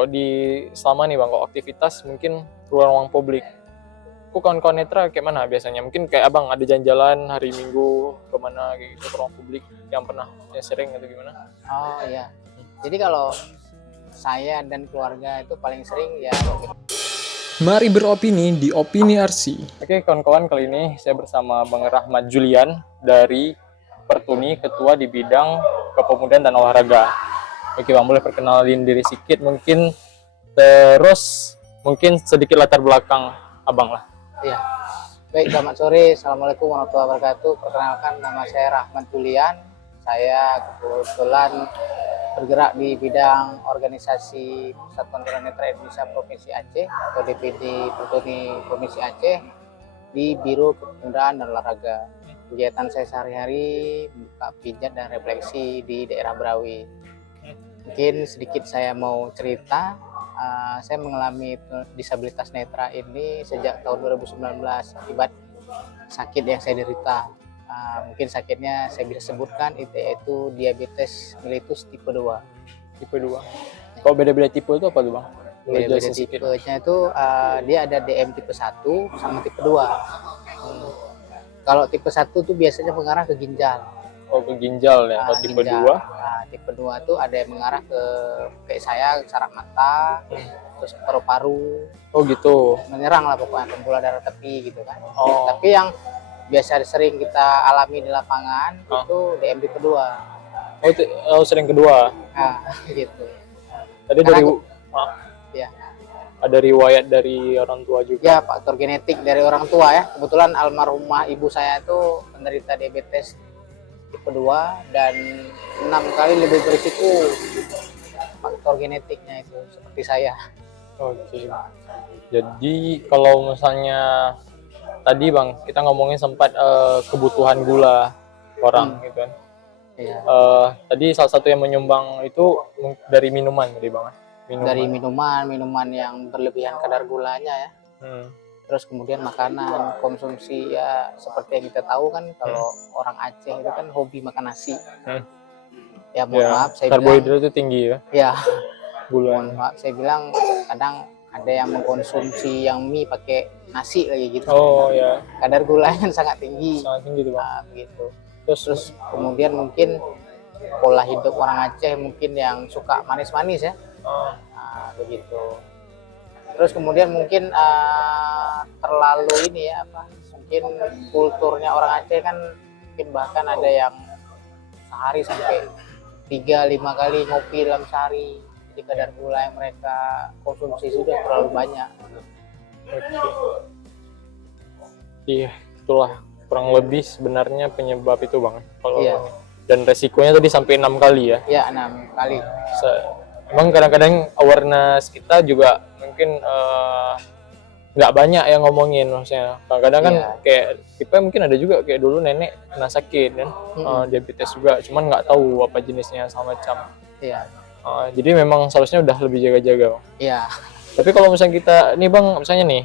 kok selama nih bang, kok aktivitas mungkin ruang publik, kok kawan-kawan netra kayak mana biasanya? Mungkin kayak abang ada jalan-jalan hari Minggu kemana kayak gitu, ke ruang publik yang sering atau gimana? Oh iya, jadi kalau saya dan keluarga itu paling sering ya. Mari beropini di Opini RC. Oke kawan-kawan, kali ini saya bersama Bang Rahmat Julian dari Pertuni, ketua di bidang kepemudaan dan olahraga. Oke bang, boleh perkenalin diri sedikit mungkin, terus mungkin sedikit latar belakang abang lah. Iya. Baik, selamat sore. Assalamualaikum warahmatullahi wabarakatuh. Perkenalkan, nama saya Rahmat Julian. Saya kebetulan bergerak di bidang organisasi Persatuan Tunanetra Indonesia Provinsi Aceh atau DPD Pertuni Provinsi Aceh di Biro Kepemudaan dan Olahraga. Kegiatan saya sehari-hari membuka pijat dan refleksi di daerah Berawi. Mungkin sedikit saya mau cerita. Saya mengalami disabilitas netra ini sejak tahun 2019 akibat sakit yang saya derita. Mungkin sakitnya saya bisa sebutkan yaitu diabetes mellitus tipe 2. Tipe 2. Kalau beda-beda tipe itu apa tuh bang? Beda-beda tipenya itu dia ada DM tipe 1 sama tipe 2. Kalau tipe 1 tuh biasanya mengarah ke ginjal. Oh, ke ginjal ya. Kalau tipe 2? Tipe 2 tuh ada yang mengarah ke kayak saya, saraf mata, terus paru-paru. Oh gitu. Menyerang lah pokoknya pembuluh darah tepi gitu kan. Oh. Tapi yang biasa sering kita alami di lapangan itu DM tipe 2. Oh, itu sering kedua. Nah, gitu. Tadi dari ya. Ada riwayat dari orang tua juga. Ya, faktor genetik dari orang tua ya. Kebetulan almarhumah ibu saya itu penderita diabetes tipe 2 dan 6 kali lebih berisiko faktor genetiknya itu seperti saya. Oke. Jadi kalau misalnya tadi bang, kita ngomongin sempat kebutuhan gula orang gitu kan. Iya. Tadi salah satu yang menyumbang itu dari minuman tadi bang. Dari minuman yang berlebihan kadar gulanya ya. Terus kemudian makanan, konsumsi ya seperti yang kita tahu kan kalau orang Aceh itu kan hobi makan nasi. Ya mohon maaf saya karbohidrat itu tinggi ya. Ya. Gula. Mohon maaf saya bilang kadang ada yang mengkonsumsi yang mie pakai nasi lagi gitu. Oh ya. Kadar gulanya sangat tinggi. Sangat tinggi tuh bang. Nah, begitu. Terus kemudian mungkin pola hidup orang Aceh mungkin yang suka manis-manis ya. Nah, begitu. Terus kemudian mungkin terlalu ini ya mungkin kulturnya orang Aceh kan mungkin bahkan ada yang sehari sampai 3-5 kali ngopi dalam sehari. Jadi kadar gula yang mereka konsumsi sudah terlalu banyak. Iya, itulah kurang lebih sebenarnya penyebab itu bang. Kalau iya. Dan resikonya tadi sampai 6 kali ya? Iya, 6 kali. Emang kadang-kadang awareness kita juga mungkin nggak banyak yang ngomongin, maksudnya kadang-kadang kan kayak kita mungkin ada juga kayak dulu nenek kena sakit kan, diabetes juga, cuman nggak tahu apa jenisnya sama macam. Iya. Jadi memang seharusnya udah lebih jaga-jaga. Iya. Tapi kalau misalnya kita nih bang, misalnya nih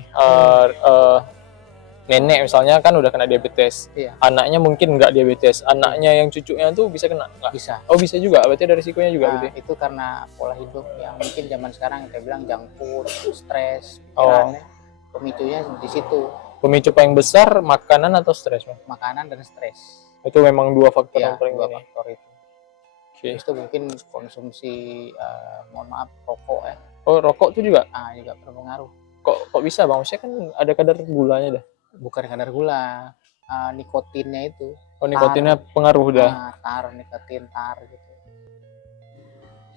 nenek misalnya kan udah kena diabetes, anaknya mungkin nggak diabetes, anaknya yang cucunya tuh bisa kena nggak? Bisa. Oh bisa juga, berarti ada risikonya juga. Nah, itu karena pola hidup yang mungkin zaman sekarang kita bilang junk food, stres, pikirannya, pemicunya di situ. Pemicu paling besar makanan atau stres? Makanan dan stres. Itu memang dua faktor yang paling dua faktor itu. Okay. Itu mungkin konsumsi, mohon maaf, rokok ya. Oh rokok tuh juga? Juga berpengaruh. Kok bisa bang? Maksudnya kan ada kadar gulanya dah. Bukan kadar gula, nikotinnya itu. Oh nikotinnya pengaruh dah. Nikotin gitu.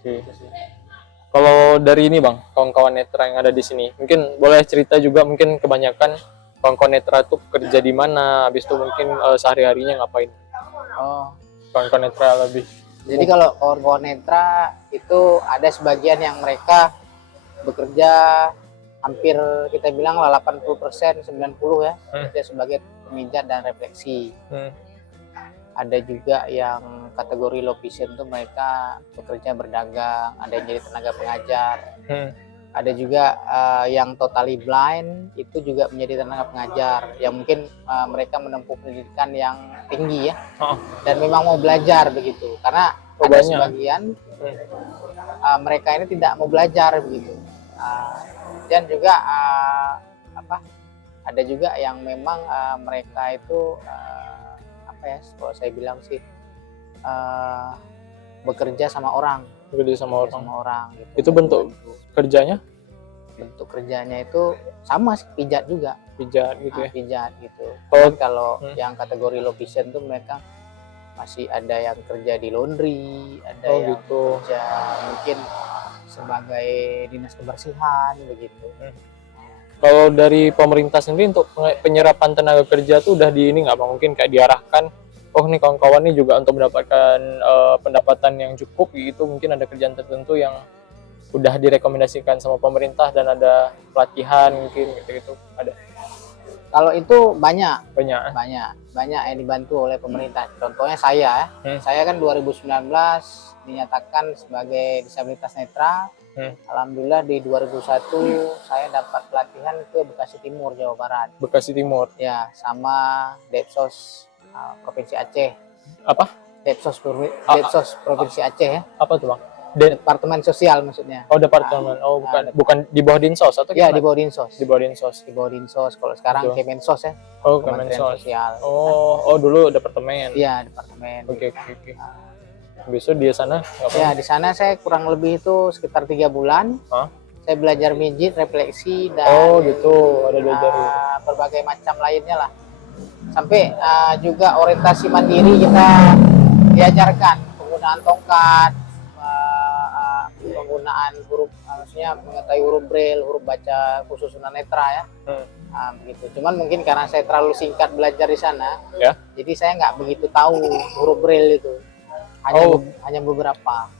Okay. Kalau dari ini bang, kawan-kawan netra yang ada di sini, mungkin boleh cerita juga, mungkin kebanyakan kawan-kawan netra tuh kerja di mana, habis itu mungkin sehari-harinya ngapain? Oh. Kawan-kawan netra lebih. Jadi kalau kawan-kawan netra itu ada sebagian yang mereka bekerja hampir kita bilang 80%, 90 ya, kerja sebagai pemijat dan refleksi. Ada juga yang kategori low vision tuh mereka bekerja berdagang, ada yang jadi tenaga pengajar. Ada juga yang totally blind itu juga menjadi tenaga pengajar yang mungkin mereka menempuh pendidikan yang tinggi ya, dan memang mau belajar begitu, karena ada sebagian mereka ini tidak mau belajar begitu. Dan juga ada juga yang memang mereka itu apa ya, kalau saya bilang sih bekerja sama orang gitu. Itu bentuk kerjanya? Bentuk kerjanya itu sama sih, pijat juga. Pijat gitu ya? Pijat gitu. Oh. Kalau yang kategori lobisien tuh mereka masih ada yang kerja di laundry, ada yang gitu. kerja mungkin sebagai dinas kebersihan begitu. Kalau dari pemerintah sendiri untuk penyerapan tenaga kerja tuh udah di ini nggak Bang? Mungkin kayak diarahkan, oh nih kawan-kawan nih juga untuk mendapatkan pendapatan yang cukup gitu, mungkin ada kerjaan tertentu yang udah direkomendasikan sama pemerintah dan ada pelatihan mungkin gitu-gitu, ada? Kalau itu banyak yang dibantu oleh pemerintah. Contohnya saya kan 2019 dinyatakan sebagai disabilitas netra. Alhamdulillah di 2001 saya dapat pelatihan ke Bekasi Timur, Jawa Barat. Bekasi Timur? Ya, sama Depsos Provinsi Aceh. Apa? Depsos Provinsi Aceh ya. Apa tuh Bang? Departemen Sosial maksudnya. Oh, departemen. Oh, bukan di bawah Dinsos atau gimana? Ya, di bawah Dinsos. Di bawah Dinsos. Di bawah Dinsos. Kalau sekarang Kemensos ya. Oh, Kementerian Kemensos. Sosial. Oh, dulu departemen. Iya, departemen. Oke. Besok di sana ngapain? Ya, di sana saya kurang lebih itu sekitar 3 bulan. Saya belajar mijit, refleksi, dan gitu, ada belajar berbagai macam lainnya lah. Sampai juga orientasi mandiri kita diajarkan, penggunaan tongkat, penggunaan huruf, maksudnya mengetahui huruf braille, huruf baca khusus tunanetra ya. Begitu. Cuman mungkin karena saya terlalu singkat belajar di sana, jadi saya nggak begitu tahu huruf braille itu. Hanya beberapa.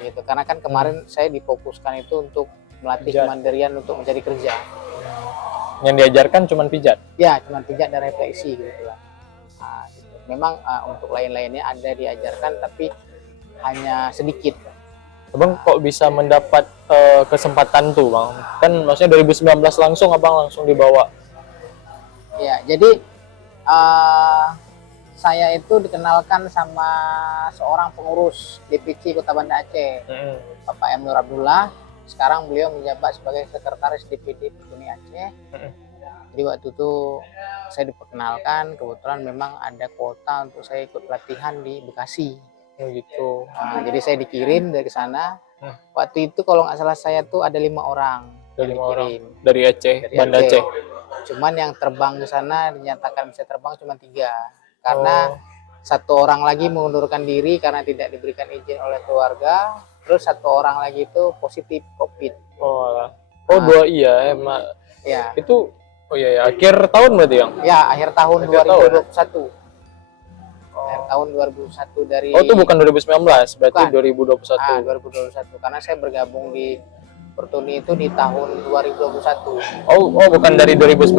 Gitu. Karena kan kemarin saya difokuskan itu untuk melatih kemandirian untuk mencari kerja. Yang diajarkan cuman pijat? Ya, cuman pijat dan refleksi gitu lah. Gitu. Memang untuk lain-lainnya ada diajarkan tapi hanya sedikit. Abang kok bisa mendapat kesempatan tuh Bang? Kan maksudnya 2019 langsung dibawa. Ya, jadi saya itu dikenalkan sama seorang pengurus DPC Kota Banda Aceh, Bapak M. Nur Abdullah. Sekarang beliau menjabat sebagai sekretaris DPD Petuni Aceh. Jadi waktu itu saya diperkenalkan, kebetulan memang ada kuota untuk saya ikut pelatihan di Bekasi. Gitu. Jadi saya dikirim dari sana. Waktu itu kalau nggak salah saya tuh ada 5 orang. Dari Aceh, Banda Aceh. Cuman yang terbang ke sana dinyatakan bisa terbang cuma 3. Karena 1 orang lagi mengundurkan diri karena tidak diberikan izin oleh keluarga. Terus 1 orang lagi itu positif COVID. 2 iya emang. Ya. Itu akhir tahun berarti yang? Ya, akhir tahun 2021. Akhir tahun 2021 dari. Oh, itu bukan 2019, berarti bukan. 2021. 2021. Karena saya bergabung di Pertuni itu di tahun 2021. Oh, bukan dari 2019.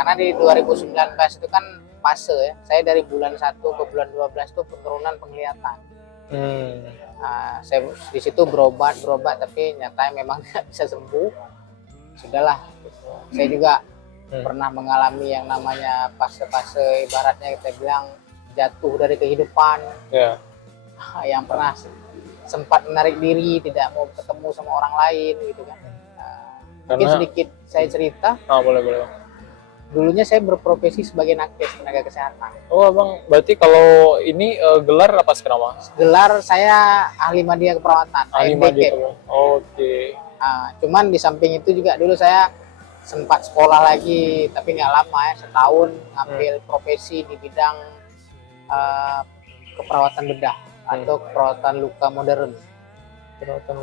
Karena di 2019 itu kan fase ya. Saya dari bulan 1 ke bulan 12 itu penurunan penglihatan. Saya di situ berobat tapi nyatanya memang tidak bisa sembuh. Sudahlah. Saya juga pernah mengalami yang namanya fase-fase, ibaratnya kita bilang jatuh dari kehidupan. Yang pernah sempat menarik diri, tidak mau ketemu sama orang lain gitu kan. Mungkin sedikit saya cerita. Boleh. Dulunya saya berprofesi sebagai nakes, tenaga kesehatan. Oh, Abang, berarti kalau ini gelar apa sekarang, Bang? Gelar saya ahli media keperawatan. Ahli media. Oke. Cuman di samping itu juga dulu saya sempat sekolah lagi, tapi nggak lama ya, setahun ngambil profesi di bidang keperawatan bedah atau keperawatan luka modern. Keperawatan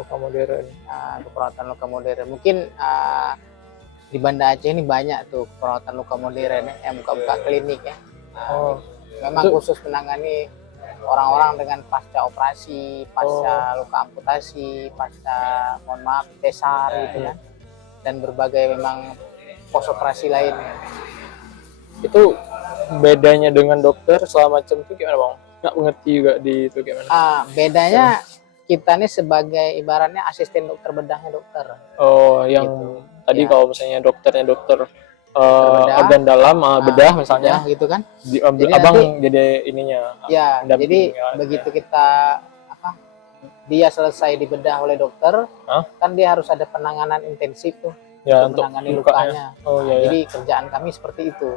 luka modern. Mungkin di Banda Aceh ini banyak tuh perawatan luka modern yang buka klinik ya. Memang khusus menangani orang-orang dengan pasca operasi, pasca luka amputasi, pasca sesar gitu kan, dan berbagai memang pos operasi lainnya. Itu bedanya dengan dokter selama macam itu gimana Bang? Nggak mengerti juga di itu gimana? Bedanya kita nih sebagai ibaratnya asisten dokter bedahnya dokter. Yang tadi kalau misalnya dokternya dokter Berbedah. organ dalam, bedah misalnya. Ya, gitu kan. Jadi abang jadi ininya. Ya, pendamping, jadi begitu kita dia selesai dibedah oleh dokter, kan dia harus ada penanganan intensif tuh, ya, untuk untuk menangani lukanya. lukanya. Oh iya, Jadi kerjaan kami seperti itu.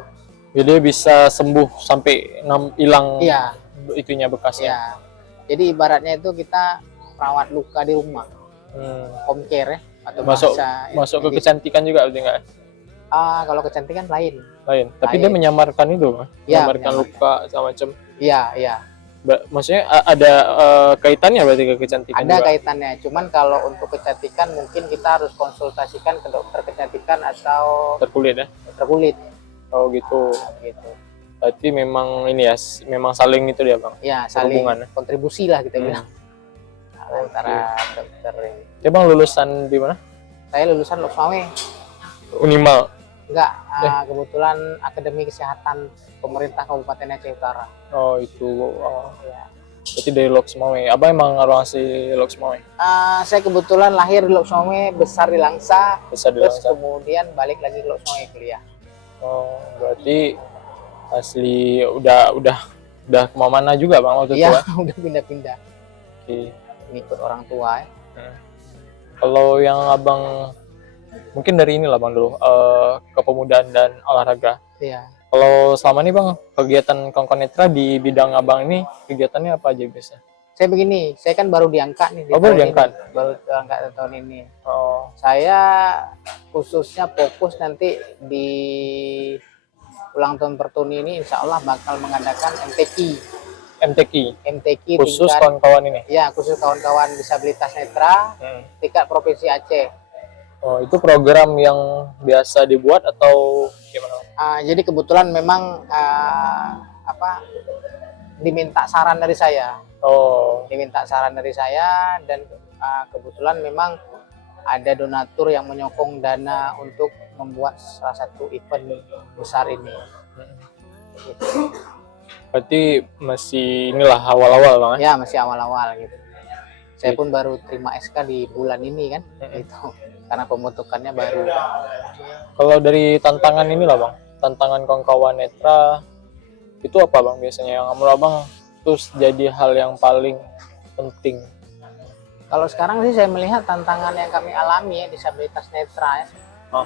Jadi bisa sembuh sampai hilang Iya. itunya bekasnya. Ya. Jadi ibaratnya itu kita merawat luka di rumah, home care ya, atau Masuk ke kecantikan juga berarti nggak? kalau kecantikan lain. Tapi dia menyamarkan itu, Ya, menyamarkan luka sama macam. Iya, iya. Maksudnya ada kaitannya berarti ke kecantikan Ada juga? kaitannya, cuman kalau untuk kecantikan mungkin kita harus konsultasikan ke dokter kecantikan atau Dokter kulit ya? dokter kulit. Oh gitu. Gitu. Berarti memang ini ya, memang saling itu dia bang? Ya, saling Hubungan, ya? kontribusi lah kita bilang. Antara dokter ini. Ya bang, lulusan di mana? Saya lulusan Loksmawe. Unimal? Enggak, kebetulan Akademi Kesehatan Pemerintah Kabupaten Aceh Utara. Oh itu. Ya. Berarti dari Loksmawe. Abang emang ngaruh asli Loksmawe? Saya kebetulan lahir di Loksmawe, besar di Langsa, Bisa terus Langsa. kemudian balik lagi ke Loksmawe kuliah. Oh, berarti asli udah kemana-mana juga bang waktu itu? Iya, udah pindah-pindah. Oke. Ngikut orang tua ya. Kalau yang abang mungkin dari inilah bang dulu, kepemudaan dan olahraga. Iya. Kalau selama ini bang, kegiatan Kongkonetra di bidang abang ini kegiatannya apa aja biasa? Saya begini, saya kan baru diangkat nih. Baru diangkat? Baru diangkat tahun ini. Oh. Saya khususnya fokus nanti di ulang tahun Pertuni ini insya Allah bakal mengadakan MTQ khusus tingkat, kawan-kawan ini? ya khusus kawan-kawan disabilitas netra tingkat provinsi Aceh. Oh, itu program yang biasa dibuat atau gimana? Jadi kebetulan memang diminta saran dari saya. Oh. Diminta saran dari saya dan kebetulan memang ada donatur yang menyokong dana untuk membuat salah satu event besar ini. Gitu. Berarti masih inilah awal-awal bang? Ya masih awal-awal gitu. Saya pun baru terima SK di bulan ini kan, gitu. Karena pembentukannya baru. Kalau dari tantangan inilah bang, tantangan kawan-kawan netra itu apa bang biasanya yang menurut abang terus jadi hal yang paling penting? Kalau sekarang sih saya melihat tantangan yang kami alami ya disabilitas netra ya,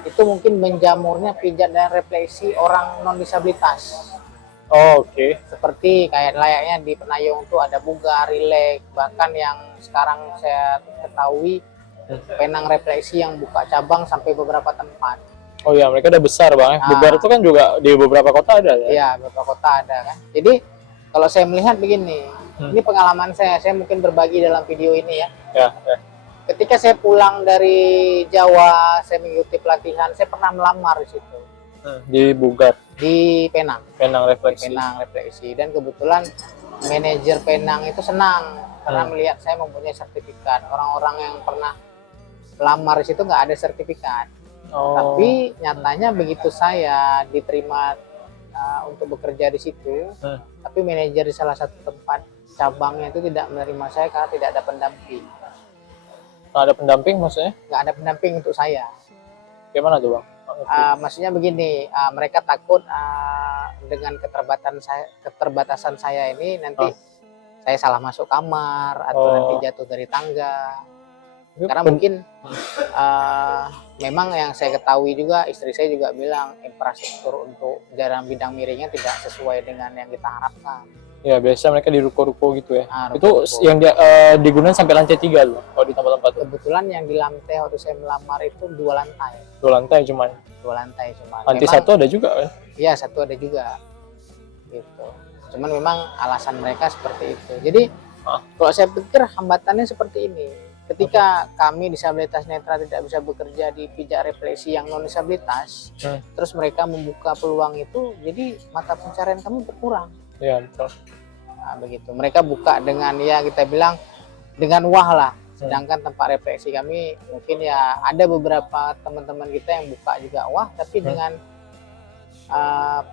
itu mungkin menjamurnya pijat dan refleksi orang non disabilitas. Oh, oke. Seperti kayak layaknya di Penayung tuh ada Bugar, Rilek, bahkan yang sekarang saya ketahui Penang Refleksi yang buka cabang sampai beberapa tempat. Oh iya, mereka udah besar bang. Bugar itu kan juga di beberapa kota ada ya? Iya, beberapa kota ada kan. Jadi kalau saya melihat begini, ini pengalaman saya mungkin berbagi dalam video ini ya. Ya. Ketika saya pulang dari Jawa, saya mengikuti pelatihan, saya pernah melamar di situ. Di Bugar? Di Penang. Penang Refleksi. Penang Refleksi. Dan kebetulan manajer Penang itu senang karena melihat saya mempunyai sertifikat. Orang-orang yang pernah melamar di situ nggak ada sertifikat. Oh. Tapi nyatanya begitu saya diterima untuk bekerja di situ, tapi manajer di salah satu tempat cabangnya itu tidak menerima saya karena tidak ada pendamping. Nggak ada pendamping maksudnya? Nggak ada pendamping untuk saya. Gimana tuh bang? Maksudnya begini, mereka takut dengan keterbatasan saya ini nanti saya salah masuk kamar atau nanti jatuh dari tangga. Karena mungkin memang yang saya ketahui juga, istri saya juga bilang infrastruktur untuk dalam bidang miringnya tidak sesuai dengan yang kita harapkan. Ya biasa mereka di ruko-ruko gitu ya. Ruko-ruko. Itu yang digunakan sampai lantai 3 loh kalau di tempat-tempat itu. Kebetulan yang di lantai waktu saya melamar itu 2 lantai. 2 lantai cuman. 2 lantai cuman. Lantai memang, 1 ada juga kan? Iya, 1 ada juga. Gitu. Cuman memang alasan mereka seperti itu. Jadi kalau saya pikir hambatannya seperti ini. Ketika kami disabilitas netra tidak bisa bekerja di pijak refleksi yang non disabilitas, terus mereka membuka peluang itu, jadi mata pencarian kami berkurang. Iya betul. Nah, begitu. Mereka buka dengan ya kita bilang dengan wah lah. Sedangkan tempat refleksi kami mungkin ya ada beberapa teman-teman kita yang buka juga wah, tapi dengan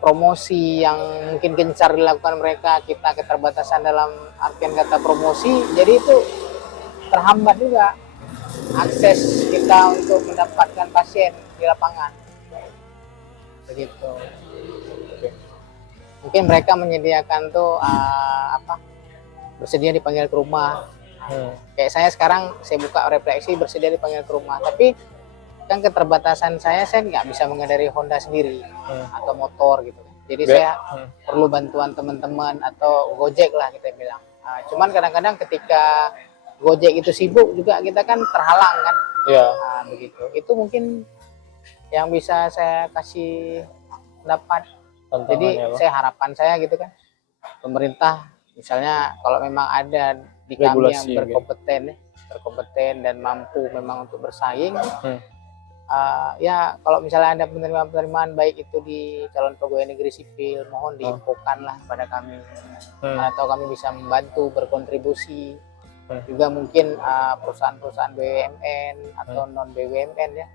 promosi yang mungkin gencar dilakukan mereka, kita keterbatasan dalam artian kata promosi, jadi itu terhambat juga akses kita untuk mendapatkan pasien di lapangan. begitu. Oke. Mungkin mereka menyediakan tuh bersedia dipanggil ke rumah. Kayak saya sekarang saya buka refleksi bersedia dipanggil ke rumah, tapi kan keterbatasan saya nggak bisa mengendari Honda sendiri atau motor gitu. Jadi saya perlu bantuan teman-teman atau Gojek lah kita bilang. Cuman kadang-kadang ketika Gojek itu sibuk juga kita kan terhalang kan. Iya. Begitu. Itu mungkin yang bisa saya kasih pendapat. Jadi harapan saya gitu kan, pemerintah misalnya kalau memang ada di kami yang Regulasi, berkompeten dan mampu memang untuk bersaing, ya kalau misalnya ada penerimaan baik itu di calon pegawai negeri sipil, mohon diinfokanlah pada kami, atau kami bisa membantu berkontribusi. Juga mungkin perusahaan-perusahaan BUMN atau non BUMN ya,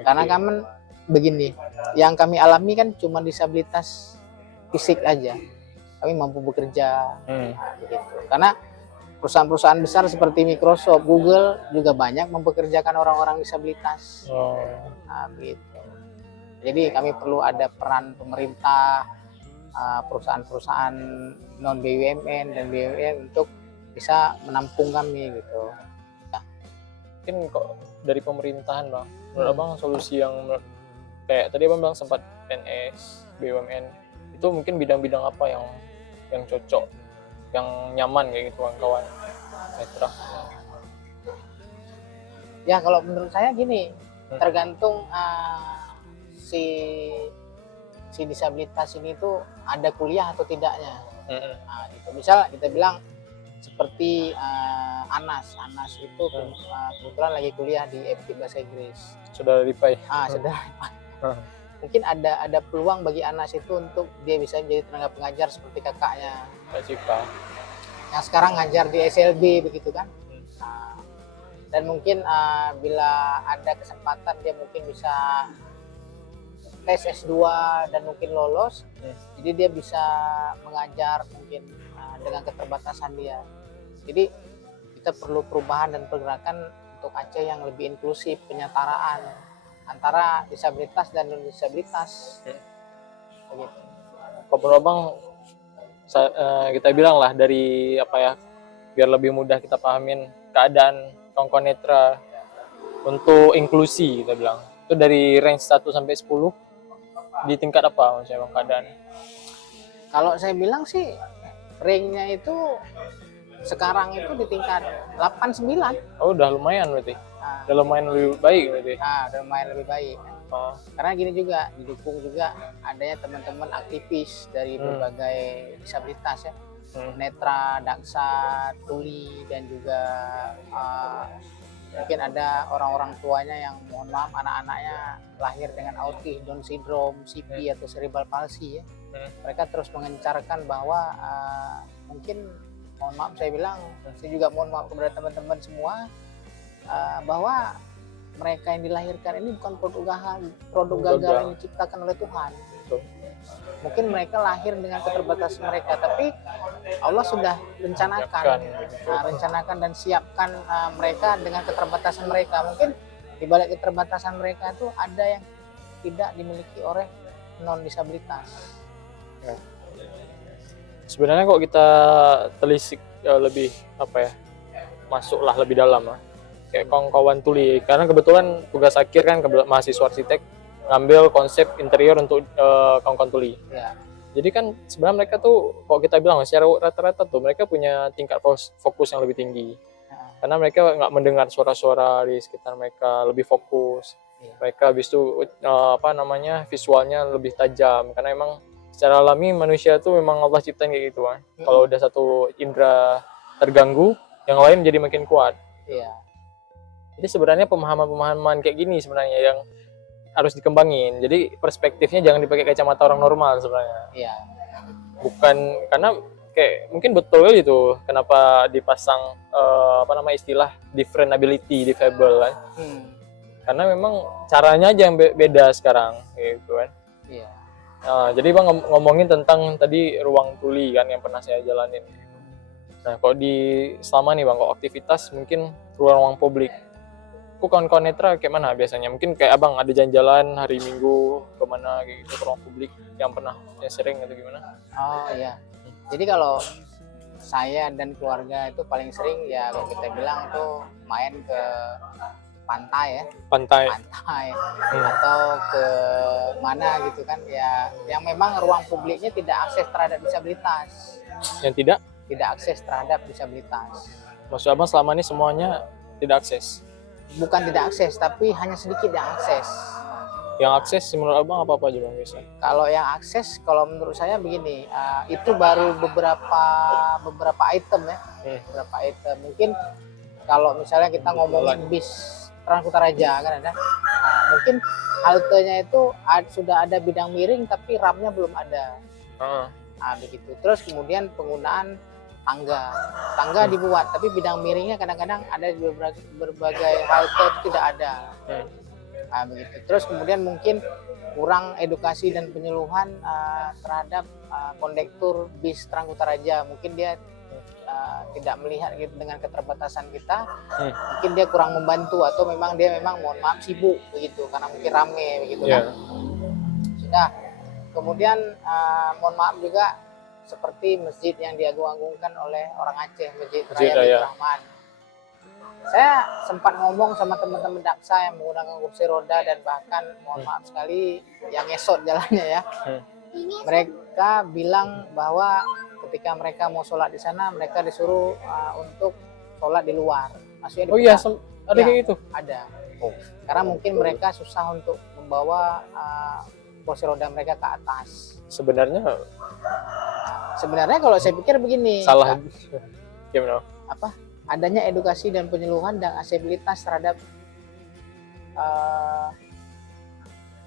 karena kami begini, yang kami alami kan cuma disabilitas fisik aja, kami mampu bekerja, begitu. Karena perusahaan-perusahaan besar seperti Microsoft, Google juga banyak mempekerjakan orang-orang disabilitas, begitu. Jadi kami perlu ada peran pemerintah, perusahaan-perusahaan non BUMN dan BUMN untuk bisa menampung kami gitu. Mungkin kok dari pemerintahan bang, menurut abang solusi yang kayak tadi abang bilang sempat PNS, BUMN, itu mungkin bidang-bidang apa yang cocok, yang nyaman kayak gitu kawan-kawan Netra? Ya kalau menurut saya gini, tergantung si disabilitas ini tuh ada kuliah atau tidaknya. Gitu. Misal kita bilang seperti Anas itu kebetulan lagi kuliah di FK Bahasa Inggris. Saudara Lipai. Saudara Lipai. Mungkin ada peluang bagi Anas itu untuk dia bisa menjadi tenaga pengajar seperti kakaknya Kak Cipa yang sekarang ngajar di SLB begitu kan. Dan mungkin bila ada kesempatan dia mungkin bisa tes S2 dan mungkin lolos, jadi dia bisa mengajar mungkin dengan keterbatasan dia. Jadi kita perlu perubahan dan pergerakan untuk Aceh yang lebih inklusif, penyetaraan antara disabilitas dan non disabilitas. Begitu. Kalau abang kita bilang lah dari apa ya, biar lebih mudah kita pahamin keadaan kawan-kawan netra untuk inklusi, kita bilang itu dari range 1 sampai 10 di tingkat apa maksudnya bang keadaan? Kalau saya bilang sih range-nya itu sekarang itu di tingkat 8-9. Oh udah lumayan berarti. Udah lumayan lebih baik berarti. Udah lumayan lebih baik. Karena gini juga didukung juga adanya teman-teman aktivis dari berbagai disabilitas ya, netra, daksa, tuli, dan juga mungkin ada orang-orang tuanya yang mohon maaf anak-anaknya lahir dengan autis, Down syndrome, CP atau cerebral palsy ya. Mereka terus mengencarkan bahwa mungkin mohon maaf saya bilang, saya juga mohon maaf kepada teman-teman semua bahwa mereka yang dilahirkan ini bukan produk gagal yang diciptakan oleh Tuhan. Mungkin mereka lahir dengan keterbatasan mereka, tapi Allah sudah rencanakan dan siapkan mereka dengan keterbatasan mereka. Mungkin di balik keterbatasan mereka itu ada yang tidak dimiliki oleh non disabilitas. Ya. Sebenarnya kok kita telisik lebih apa ya, masuklah lebih dalam lah. Kayak kawan-kawan tuli, karena kebetulan tugas akhir kan mahasiswa arsitek ngambil konsep interior untuk kawan-kawan tuli. Ya. Jadi kan sebenarnya mereka tuh, kalau kita bilang secara rata-rata tuh mereka punya tingkat fokus yang lebih tinggi. Karena mereka nggak mendengar suara-suara di sekitar mereka, lebih fokus. Mereka habis itu visualnya lebih tajam, karena emang secara alami manusia tuh memang Allah ciptain kayak gitu kan. Kalau udah satu indera terganggu, yang lain jadi makin kuat. Iya. Jadi sebenarnya pemahaman-pemahaman kayak gini sebenarnya yang harus dikembangin. Jadi perspektifnya jangan dipakai kacamata orang normal sebenarnya. Iya. Bukan karena kayak mungkin betul gitu kenapa dipasang istilah different ability, disable kan. Karena memang caranya aja yang beda sekarang gitu kan. Iya. Jadi Bang ngomongin tentang tadi ruang tuli kan yang pernah saya jalanin. Nah, kalau selama nih Bang, kalau aktivitas mungkin ruang publik. Kok kawan-kawan netra kayak mana biasanya? Mungkin kayak abang ada jalan-jalan hari Minggu kemana kayak gitu ke ruang publik yang sering atau gimana? Oh iya. Jadi kalau saya dan keluarga itu paling sering ya kalau kita bilang tuh main ke pantai ya, Pantai. atau ke mana gitu kan ya, yang memang ruang publiknya tidak akses terhadap disabilitas. Yang Tidak akses terhadap disabilitas. maksud abang selama ini semuanya tidak akses. Bukan tidak akses, tapi hanya sedikit yang akses. Yang akses menurut abang apa aja bang biasa? Kalau yang akses, kalau menurut saya begini, itu baru beberapa item ya, beberapa item. Mungkin kalau misalnya kita ngomongin bis Trans-Kutaraja kan ada, mungkin haltenya itu sudah ada bidang miring tapi ramnya belum ada. Begitu. Terus kemudian penggunaan tangga dibuat tapi bidang miringnya kadang-kadang ada di berbagai halte itu tidak ada. Begitu. Terus kemudian mungkin kurang edukasi dan penyuluhan terhadap kondektur bis Trans-Kutaraja. Mungkin dia tidak melihat gitu dengan keterbatasan kita, mungkin dia kurang membantu atau memang mohon maaf sibuk begitu karena mungkin rame begitu kan. Sudah. Kemudian mohon maaf juga seperti masjid yang diagung-agungkan oleh orang Aceh, Masjid Raya Baitur Rahman. Saya sempat ngomong sama teman-teman Daksa yang menggunakan kursi roda dan bahkan mohon maaf sekali yang ngesot jalannya ya. Mereka bilang bahwa ketika mereka mau sholat di sana, mereka disuruh untuk sholat di luar. Maksudnya ada kayak gitu? Ada. Karena mungkin mereka susah untuk membawa kursi roda mereka ke atas. Sebenarnya kalau saya pikir begini. Salah. Gimana? Adanya edukasi dan penyuluhan dan aksesibilitas terhadap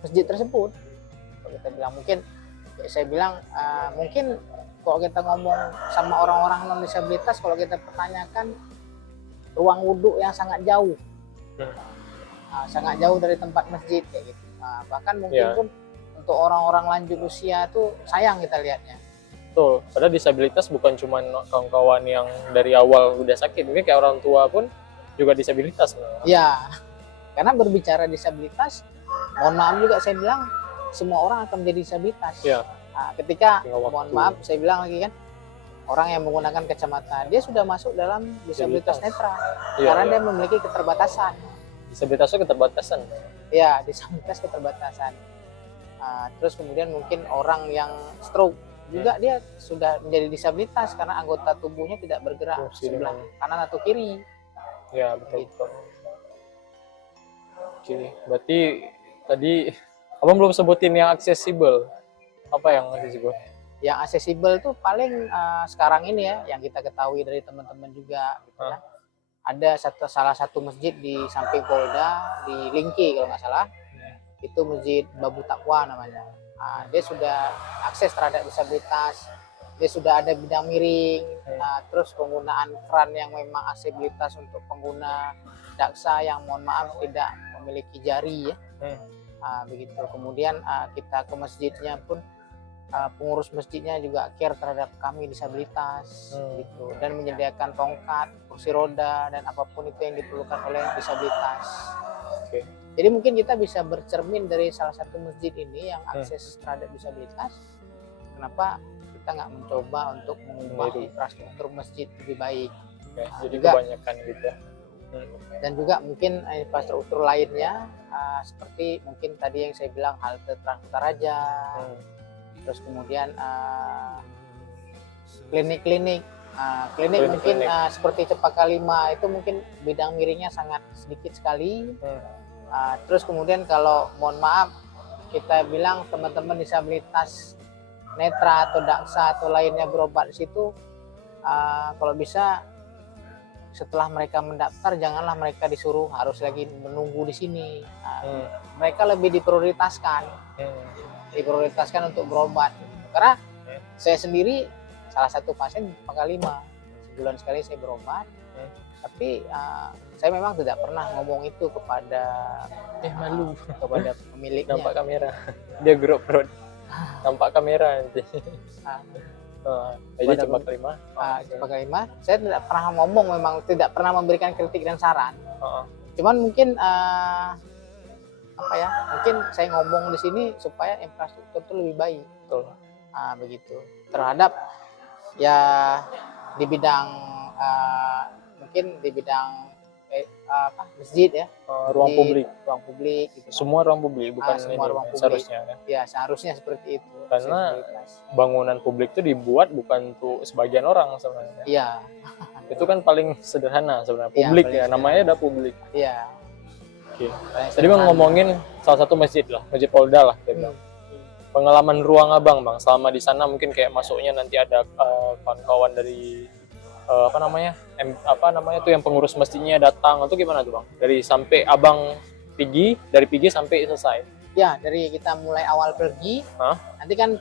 masjid tersebut. Kalau kita bilang mungkin kalau kita ngomong sama orang-orang non disabilitas, kalau kita pertanyakan ruang wudhu yang sangat jauh, sangat jauh dari tempat masjid kayak gitu. Bahkan mungkin pun untuk orang-orang lanjut usia tuh sayang kita lihatnya. Betul. Padahal disabilitas bukan cuma kawan-kawan yang dari awal udah sakit, mungkin kayak orang tua pun juga disabilitas. Ya, karena berbicara disabilitas, mohon maaf juga saya bilang semua orang akan menjadi disabilitas. Ya. Ketika mohon maaf saya bilang lagi kan, orang yang menggunakan kacamata dia sudah masuk dalam disabilitas netra karena dia memiliki keterbatasan. Disabilitasnya keterbatasan. Ya, disabilitas keterbatasan. Terus kemudian mungkin orang yang stroke juga dia sudah menjadi disabilitas karena anggota tubuhnya tidak bergerak sebelah kanan atau kiri. Ya betul. Gitu. Oke, berarti tadi abang belum sebutin yang aksesibel. Apa yang aksesibel? Yang aksesibel tuh paling sekarang ini ya, yang kita ketahui dari teman-teman juga. Gitu ya. Ada salah satu masjid di samping Polda di Lingki kalau nggak salah. Itu Masjid Babu Taqwa namanya. Dia sudah akses terhadap disabilitas, dia sudah ada bidang miring, terus penggunaan kran yang memang aksesibilitas untuk pengguna daksa yang mohon maaf tidak memiliki jari ya. Begitu. Kemudian kita ke masjidnya pun pengurus masjidnya juga care terhadap kami disabilitas gitu, dan menyediakan tongkat, kursi roda dan apapun itu yang diperlukan oleh disabilitas. Jadi mungkin kita bisa bercermin dari salah satu masjid ini yang akses terhadap disabilitas. Kenapa kita nggak mencoba untuk mengubah infrastruktur masjid lebih baik? Jadi kebanyakan gitu. Dan juga mungkin infrastruktur lainnya seperti mungkin tadi yang saya bilang halte Trans-Kutaraja, terus kemudian klinik mungkin seperti Cempaka 5 itu mungkin bidang miringnya sangat sedikit sekali. Terus kemudian kalau mohon maaf kita bilang teman-teman disabilitas netra atau daksa atau lainnya berobat di situ, kalau bisa setelah mereka mendaftar janganlah mereka disuruh harus lagi menunggu di sini. Mereka lebih diprioritaskan untuk berobat. Karena saya sendiri salah satu pasien Cempaka 5, sebulan sekali saya berobat. Tapi saya memang tidak pernah ngomong itu kepada kepada pemiliknya. Nampak kamera, dia grup road, nampak kamera nanti. Jadi Cempaka 5. Cempaka 5, saya tidak pernah ngomong, memang tidak pernah memberikan kritik dan saran. Cuman mungkin apa ya? Mungkin saya ngomong di sini supaya infrastruktur itu lebih baik. Betul. Begitu. Terhadap ya di bidang mungkin di bidang masjid ya, Ruang publik. ruang publik gitu. Semua ruang publik, bukan Semua ini ruang publik. seharusnya kan. Ya seharusnya seperti itu. Karena Aksesibilitas. bangunan publik itu dibuat bukan untuk sebagian orang sebenarnya. Iya, Itu kan paling sederhana sebenarnya. Iya, Publik paling ya, namanya udah publik. iya. Oke. Paling Tadi Bang sederhana. ngomongin salah satu masjid lah, Masjid Polda lah. Kita bilang. Pengalaman ruang Abang Bang, selama di sana mungkin kayak masuknya nanti ada kawan-kawan dari apa namanya tuh yang pengurus masjidnya datang, atau gimana tuh Bang? Dari sampai Abang dari pergi sampai selesai. Ya, dari kita mulai awal pergi, nanti kan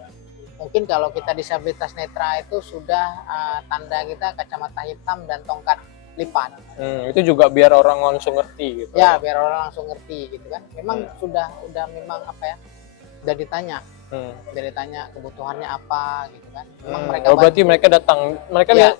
mungkin kalau kita disabilitas netra itu sudah tanda kita kacamata hitam dan tongkat lipat. Itu juga biar orang langsung ngerti gitu. Ya, biar orang langsung ngerti gitu kan. Memang sudah memang apa ya? Udah ditanya. Udah ditanya kebutuhannya apa gitu kan. Memang mereka berarti mereka datang, mereka ya. lihat.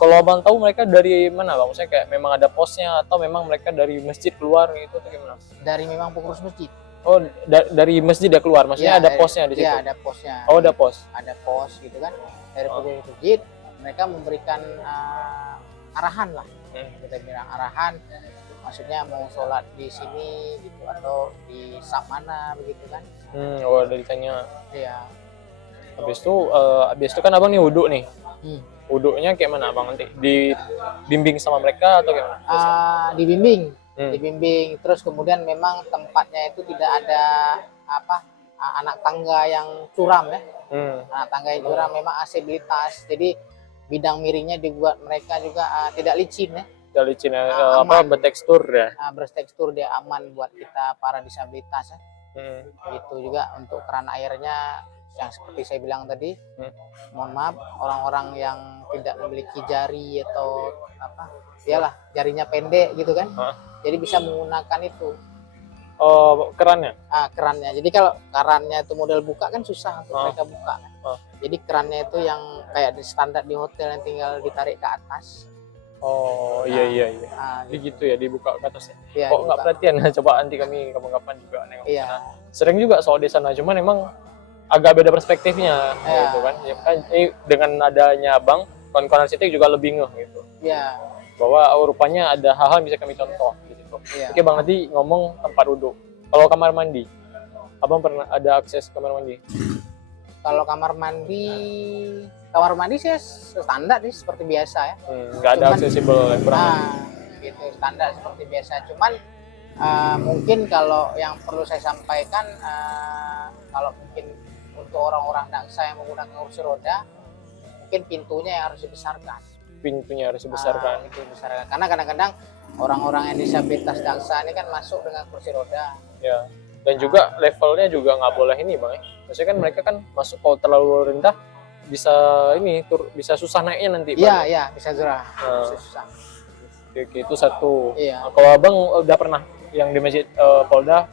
Kalau Abang tahu mereka dari mana Bang? Maksudnya kayak memang ada posnya atau memang mereka dari masjid keluar gitu atau gimana? Dari memang pengurus masjid. Oh, dari masjid dia keluar, maksudnya ada posnya di situ? Iya, ada posnya. Oh, ada pos? Ada pos gitu kan. Dari pengurus masjid, mereka memberikan arahan lah. Kita bilang arahan, maksudnya mau sholat di sini gitu, atau di sab mana begitu kan. Oh, udah ditanya. Iya. Habis itu kan Abang nih wudhu nih. Wudhunya kayak mana Abang nanti? Dibimbing sama mereka atau gimana? Dibimbing. Dibimbing, terus kemudian memang tempatnya itu tidak ada anak tangga yang curam ya. Anak tangga yang curam, memang aksesibilitas. Jadi bidang miringnya dibuat mereka juga tidak licin ya. Tidak licin bertekstur ya. Bertekstur, dia aman buat kita para disabilitas ya. Gitu juga untuk keran airnya yang seperti saya bilang tadi. Mohon maaf, orang-orang yang tidak memiliki jari atau jarinya pendek gitu kan. Jadi bisa menggunakan itu. Kerannya? Kerannya. Jadi kalau kerannya itu model buka kan susah untuk mereka buka kan. Jadi kerannya itu yang kayak di standar di hotel yang tinggal ditarik ke atas. Oh iya. Jadi gitu ya, dibuka ke atasnya. Iya, Kok nggak perhatian? Coba nanti kami kapan-kapan juga nengok. Iya. Sering juga soal di sana, cuman emang agak beda perspektifnya gitu kan. Ya kan dengan adanya Abang, kawan-kawan arsitek juga lebih ngeh gitu. Iya. Bahwa rupanya ada hal-hal yang bisa kami contoh gitu. Iya. Oke Bang, nanti ngomong tempat duduk. Kalau kamar mandi, Abang pernah ada akses kamar mandi? Kalau kamar mandi sih standar sih seperti biasa ya. Nggak ada aksesibel gitu, standar seperti biasa. Cuman mungkin kalau yang perlu saya sampaikan, kalau mungkin untuk orang-orang daksa yang menggunakan kursi roda, mungkin pintunya yang harus dibesarkan. Pintunya harus dibesarkan. Itu dibesarkan. Karena kadang-kadang orang-orang yang disabilitas daksa ini kan masuk dengan kursi roda. Ya. Dan juga levelnya juga nggak boleh ini Bang ya. Maksudnya kan mereka kan masuk kalau terlalu rendah bisa susah naiknya nanti. Iya, bisa gerah. Bisa susah. Oke, itu satu. Iya. Kalau Abang udah pernah yang di Masjid Polda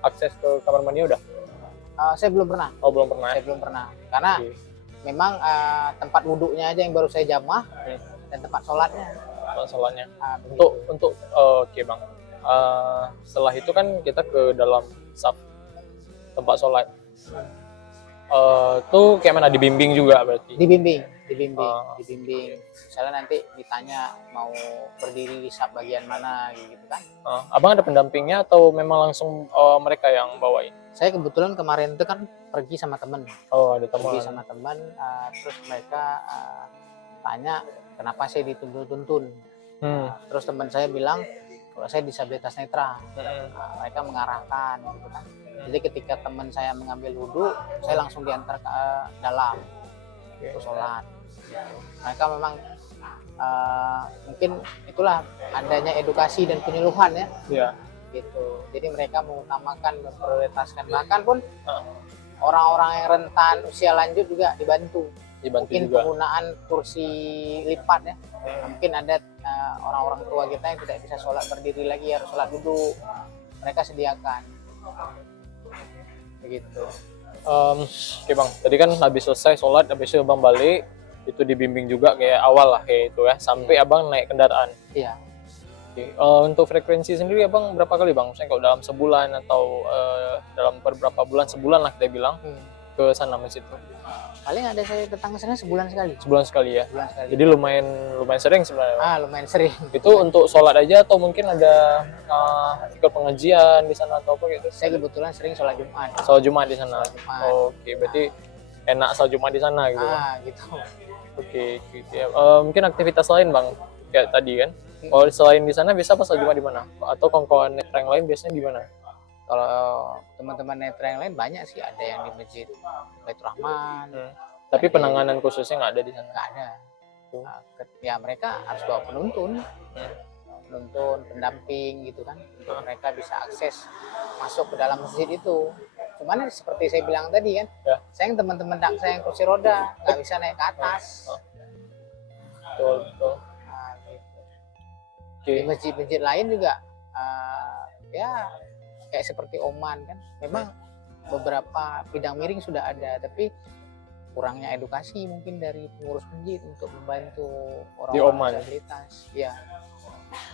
akses ke kamar mandi udah? Saya belum pernah. Oh, belum pernah. Saya belum pernah. Karena memang tempat wudhunya aja yang baru saya jamah dan tempat sholatnya. Sholatnya. Untuk oke Bang. Setelah itu kan kita ke dalam saf tempat sholat. Tuh kayak mana, dibimbing juga berarti? Dibimbing. Misalnya nanti ditanya mau berdiri di saf bagian mana gitu kan. Abang ada pendampingnya atau memang langsung mereka yang bawain? Saya kebetulan kemarin itu kan pergi sama teman. Oh, ada teman. Pergi sama teman, terus mereka tanya kenapa saya dituntun. Terus teman saya bilang kalau saya disabilitas netra. Mereka mengarahkan gitu kan. Jadi ketika teman saya mengambil wudhu, saya langsung diantar ke dalam untuk sholat. Mereka memang mungkin itulah adanya edukasi dan penyuluhan ya. Iya. Gitu. Jadi mereka mengutamakan, memprioritaskan, bahkan pun orang-orang yang rentan usia lanjut juga dibantu mungkin juga penggunaan kursi lipat ya. Mungkin ada orang-orang tua kita yang tidak bisa sholat berdiri lagi, harus sholat duduk, mereka sediakan begitu. Oke Bang, tadi kan habis selesai sholat, habis itu Abang balik, itu dibimbing juga kayak awal lah kayak itu ya, sampai Abang naik kendaraan. Iya. Oke. Untuk frekuensi sendiri abang berapa kali bang? Misalnya kalau dalam sebulan atau dalam beberapa bulan, sebulan lah kita bilang ke sana masjid tuh. Paling ada saya datang ke sana sebulan sekali. Sebulan sekali ya. Sebulan sekali. Jadi lumayan sering sebenarnya. Bang. Lumayan sering. Itu untuk sholat aja atau mungkin ada ikut pengajian di sana atau apa gitu? Saya kebetulan sering sholat Jumat. Sholat Jumat di sana. Jumat. Oke, berarti enak sholat Jumat di sana gitu. Gitu. Oke, gitu ya. Mungkin aktivitas lain bang, kayak tadi kan. Kalau selain di sana bisa pas sholat Jumat di mana? Atau kawan-kawan yang lain biasanya di mana? Kalau teman-teman netra yang lain banyak sih, ada yang di Masjid Baitur Rahman. Tapi penanganan khususnya nggak ada di sana? Nggak ada. Ya mereka harus bawa penuntun, pendamping gitu kan, untuk mereka bisa akses masuk ke dalam masjid itu. Cuman seperti saya bilang tadi kan, saya yang teman-teman saya yang kursi roda nggak bisa naik ke atas. Betul. Gitu. Di masjid-masjid lain juga ya kayak seperti Oman kan, memang beberapa bidang miring sudah ada, tapi kurangnya edukasi mungkin dari pengurus masjid untuk membantu orang-orang disabilitas.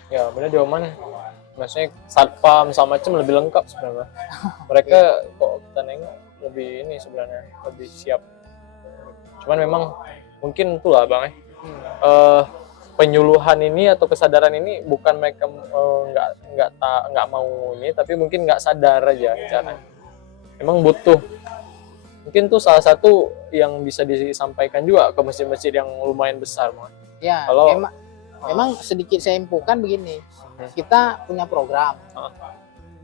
Ya benar, di Oman maksudnya satpam sama macam lebih lengkap sebenarnya. Mereka kok kita nengok lebih ini sebenarnya, lebih siap. Cuman memang mungkin itulah bang penyuluhan ini atau kesadaran ini bukan mereka nggak mau ini, tapi mungkin nggak sadar aja caranya. Memang butuh, mungkin tuh salah satu yang bisa disampaikan juga ke masjid-masjid yang lumayan besar, bang. Ya, memang sedikit saya infokan begini, kita punya program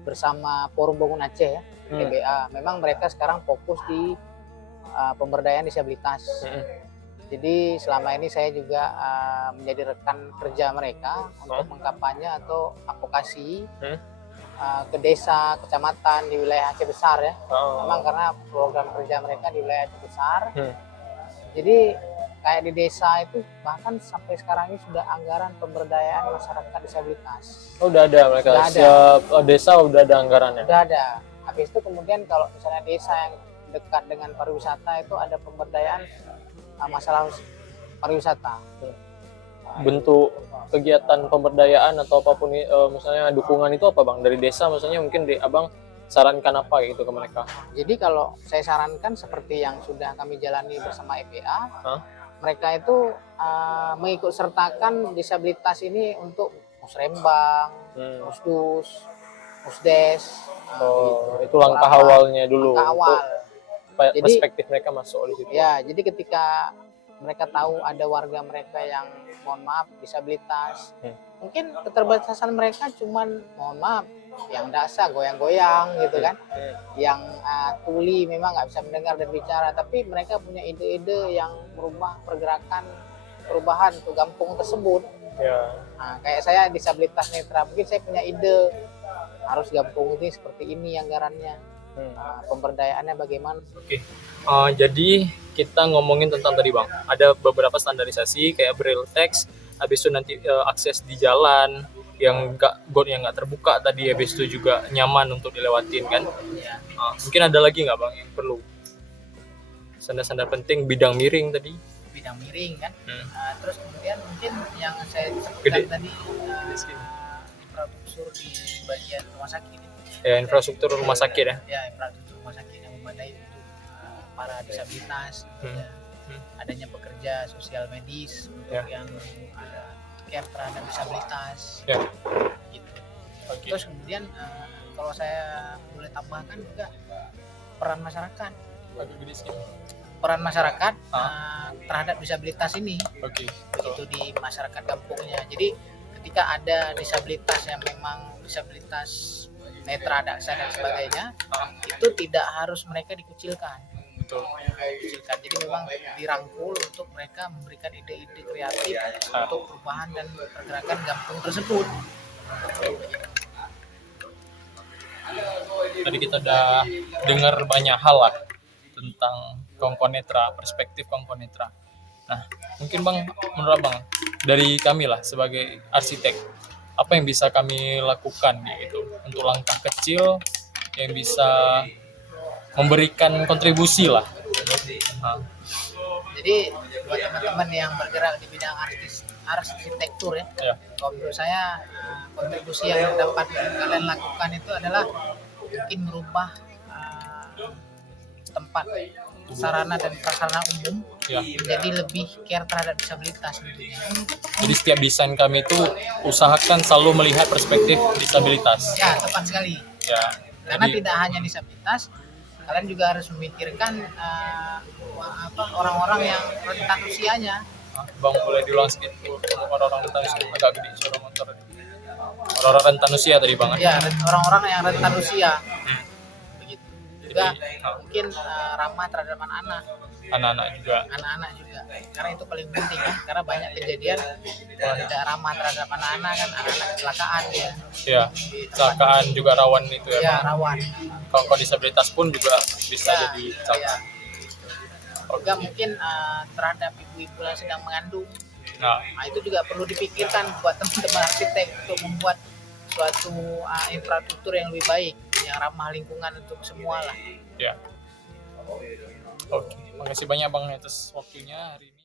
bersama Forum Bangun Aceh ya, PBA. Memang mereka sekarang fokus di pemberdayaan disabilitas. Jadi selama ini saya juga menjadi rekan kerja mereka untuk mengkampanye atau advokasi ke desa, kecamatan di wilayah Aceh Besar ya. Memang karena program kerja mereka di wilayah Aceh Besar. Jadi kayak di desa itu bahkan sampai sekarang ini sudah anggaran pemberdayaan masyarakat disabilitas. Oh, udah ada mereka. Udah ada. Desa udah ada anggarannya. Udah ada. Habis itu kemudian kalau misalnya desa yang dekat dengan pariwisata itu ada pemberdayaan masalah pariwisata. Bentuk kegiatan pemberdayaan atau apapun misalnya dukungan itu apa bang dari desa, maksudnya mungkin abang sarankan apa gitu ke mereka? Jadi kalau saya sarankan seperti yang sudah kami jalani bersama EPA, mereka itu mengikut sertakan disabilitas ini untuk musrembang, musdus, musdes. Itu langkah awalnya dulu. Langkah awal. Jadi, perspektif mereka masuk di situ. Ya, jadi ketika mereka tahu ada warga mereka yang mohon maaf disabilitas, mungkin keterbatasan mereka cuman mohon maaf yang dasar goyang-goyang gitu kan, yang tuli memang nggak bisa mendengar dan bicara, tapi mereka punya ide-ide yang merubah perubahan untuk kampung tersebut. Kayak saya disabilitas netra, mungkin saya punya ide harus kampung ini seperti ini anggarannya. Pemberdayaannya bagaimana? Jadi kita ngomongin tentang tadi bang, ada beberapa standarisasi kayak braille text, habis itu nanti akses di jalan yang nggak terbuka tadi, habis itu juga nyaman untuk dilewatin kan. Mungkin ada lagi nggak bang yang perlu standar-standar penting? Bidang miring tadi, bidang miring kan. Terus kemudian mungkin yang saya sebutkan tadi infrastruktur di bagian rumah sakit. Infrastruktur rumah sakit ya. Infrastruktur rumah sakit yang memadai untuk para disabilitas. Adanya pekerja sosial medis untuk yang care terhadap disabilitas. Gitu. Terus kemudian kalau saya boleh tambahkan juga peran masyarakat. Peran masyarakat terhadap disabilitas ini. Begitu di masyarakat kampungnya. Jadi ketika ada disabilitas yang memang disabilitas netra, daksa dan sebagainya, itu tidak harus mereka dikucilkan. Jadi memang dirangkul untuk mereka memberikan ide-ide kreatif untuk perubahan dan pergerakan kampung tersebut. Tadi kita udah dengar banyak hal lah tentang kongkonetra, perspektif kongkonetra. Nah, mungkin bang, menurut bang, dari kami lah sebagai arsitek, apa yang bisa kami lakukan gitu untuk langkah kecil yang bisa memberikan kontribusi lah. Jadi buat teman-teman yang bergerak di bidang arsitektur ya. Ya. Kalau menurut saya kontribusi yang dapat kalian lakukan itu adalah mungkin merubah tempat sarana dan prasarana umum Ya. menjadi lebih care terhadap disabilitas tentunya. Jadi setiap desain kami itu usahakan selalu melihat perspektif disabilitas. Ya, tepat sekali. Ya. Karena Jadi, tidak hanya disabilitas, kalian juga harus memikirkan orang-orang yang rentan usianya. Bang boleh diulang sedikit orang-orang rentan usia agak gede suara motor. Orang-orang rentan usia tadi Bang. Ya, orang-orang yang rentan usia. Begitu. Juga Jadi, mungkin ramah terhadap anak-anak juga. juga. Karena itu paling penting ya. Karena banyak kejadian kalau tidak ramah terhadap anak-anak kan anak-anak kecelakaan ya. Ya. Kecelakaan juga rawan itu ya. Ya, Bang. rawan. Kalau disabilitas pun juga bisa Ya, jadi ya. kecelakaan. Juga mungkin terhadap ibu-ibu yang sedang mengandung. Nah, Nah, itu juga perlu dipikirkan buat teman-teman arsitek untuk membuat suatu infrastruktur yang lebih baik, yang ramah lingkungan untuk semua lah. ya. Oke, makasih banyak Bang atas waktunya hari ini.